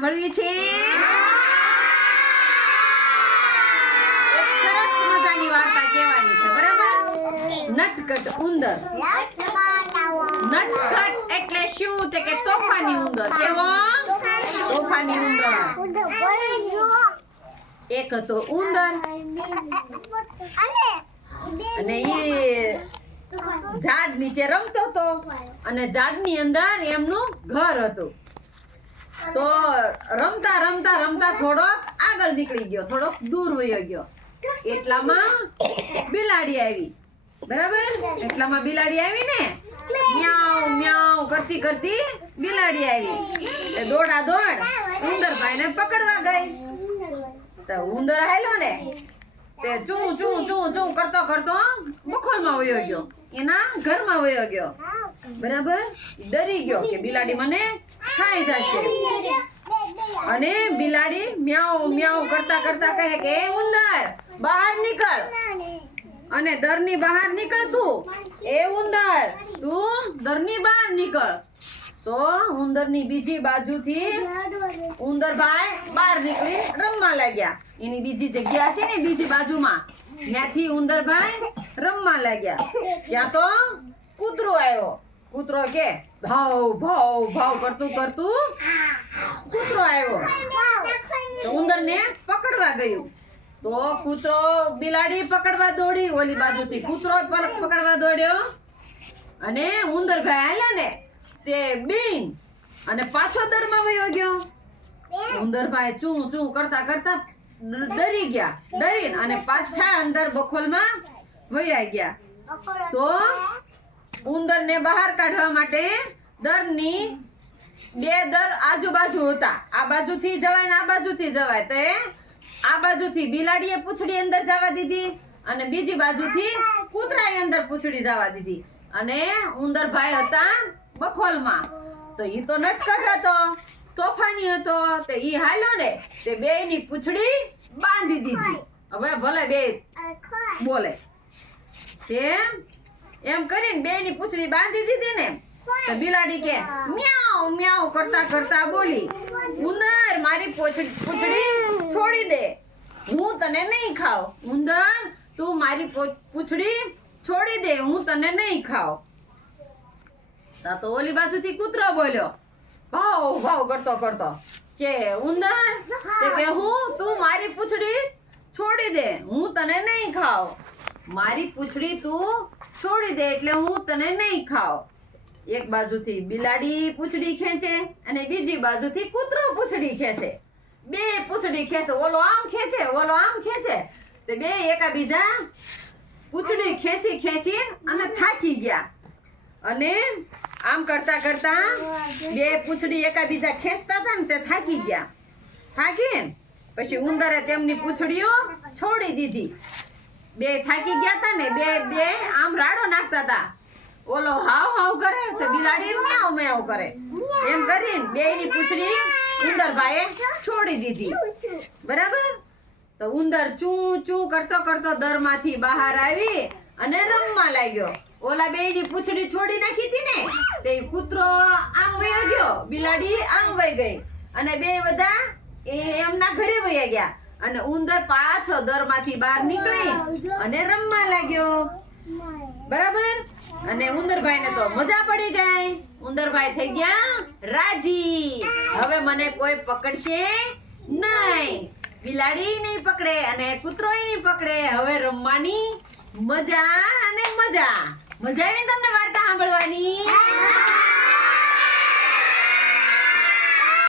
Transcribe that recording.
સાંભળવી છે? એક સરસ મજાની વાર્તા કહેવાની છે, બરાબર? નટખટ ઉંદર. નટખટ એટલે શું? તે કે તોફાની ઉંદર. કેવો? તોફાની ઉંદર. એક હતો ઉંદર અને એ ઝાડ નીચે રમતો હતો અને ઝાડની અંદર એમનું ઘર હતું. તો રમતા રમતા રમતા થોડોક આગળ નીકળી ગયો, થોડોક દૂર વયો ગયો. એટલામાં બિલાડી આવી, બરાબર? એટલામાં બિલાડી આવી ને મ્યાઉ મ્યાઉ કરતી કરતી બિલાડી આવી. દોડા દોડ ઉંદરભાઈને પકડવા ગઈ. તો ઉંદર હાલ્યો ને તે ચૂ ચૂ ચૂ ચૂ કરતો કરતો બખોલમાં વયો ગયો, એના ઘરમાં વયો ગયો, બરાબર? ડરી ગયો કે બિલાડી મને ખાઈ જશે. અને બિલાડી મ્યાઉ મ્યાઉ કરતા કરતા કહે કે એ ઉંદર બહાર નીકળ, અને દરની બહાર નીકળ તું. એ ઉંદર તું દરની બહાર નીકળ. તો ઉંદરની બીજી બાજુથી ઉંદરભાઈ બહાર નીકળી રમવા લાગ્યા. એની બીજી જગ્યા છે ને બીજી બાજુમાં, ત્યાંથી ઉંદરભાઈ રમવા લાગ્યા. ત્યાં તો કૂતરો આવ્યો. કૂતરો કે ભાવ ભાવ ભાવ કરતું કરતું કૂતરો આવ્યો. તો ઉંદરને પકડવા ગયું. તો કૂતરો બિલાડી પકડવા દોડી ઓલી બાજુથી, કૂતરો પકડવા દોડ્યો અને ઉંદરભાઈ હાલ્યા ને તે બીન અને પાછો દરમાં વયો ગયો. ઉંદરભાઈ ચૂ ચૂ કરતા કરતા ડરી ગયા. ડરીને અને પાછા અંદર બખોલમાં વયા ગયા. તો ઉંદરને બહાર કાઢવા માટે દરની બે દર આજુબાજુ હતા. આ બાજુથી જવાય ને આ બાજુથી જવાય. તો આ બાજુથી બિલાડીએ પૂંછડી અંદર જવા દીધી અને બીજી બાજુથી કૂતરાએ અંદર પૂંછડી જવા દીધી. અને ઉંદરભાઈ હતા બખોલમાં. તો ઈ તો નટખટ હતો, તોફાની હતો. તે ઈ હાલ્યો ને તે બેયની પૂંછડી બાંધી દીધી. હવે ભલે બે બોલે તે એમ કરીને બેયની પૂંછડી બાંધી દીધી ને તો બિલાડી કે મ્યાઉ મ્યાઉ કરતા કરતા બોલી, ઉંદર મારી પૂંછડી છોડી દે, હું તને નહીં ખાવ. ઉંદર તું મારી પૂંછડી છોડી દે, હું તને નહીં ખાવ. તો ઓલી બાજુથી કૂતરો બોલ્યો ભાવ ભાવ કરતો કરતો કે ઉંદર કે હું તું મારી પૂંછડી છોડી દે, હું તને નહીં ખાવ. મારી પૂંછડી તું છોડી દે એટલે હું તને નહીં ખાવ. એક બાજુથી બિલાડી પૂંછડી ખેંચે અને બીજી બાજુથી કૂતરો પૂંછડી ખેંચે. બે પૂંછડી ખેંચે, ઓલો આમ ખેંચે ઓલો આમ ખેંચે. તે બે એકાબીજા પૂંછડી ખેંચી ખેંચી અને થાકી ગયા. અને આમ કરતા કરતા બે પૂંછડી એકાબીજા ખેંચતા હતા ને તે થાકી ગયા. થાકીને પછી ઉંદરે તેમની પૂંછડીઓ છોડી દીધી. બે થાકી ગયા હતા ને બે આમ રાડો નાખતા હતા. ઓલો હાવ હાવ કરે તો બિલાડી મ્યાઉ મ્યાઉ કરે. એમ કરીને બેયની પૂંછડી ઉંદરભાઈએ છોડી દીધી, બરાબર? તો ઉંદર ચૂ ચૂ કરતો કરતો દરમાંથી બહાર આવી અને રમવા લાગ્યો. ઓલા બેયની પૂંછડી છોડી નાખી હતી ને તે કૂતરો આમ વયો ગયો, બિલાડી આમ વઈ ગઈ અને બે બધા એમના ઘરે વયા ગયા. અને ઉંદર પાછો દરમાંથી બહાર નીકળી અને રમવા લાગ્યો, બરાબર? અને ઉંદરભાઈને તો મજા પડી ગઈ. ઉંદરભાઈ થઈ ગયા રાજી. હવે મને કોઈ પકડશે નહીં, બિલાડી નહીં પકડે અને કૂતરોય નહીં પકડે. હવે રમવાની મજા અને મજા. મજા આવી તમને વાર્તા?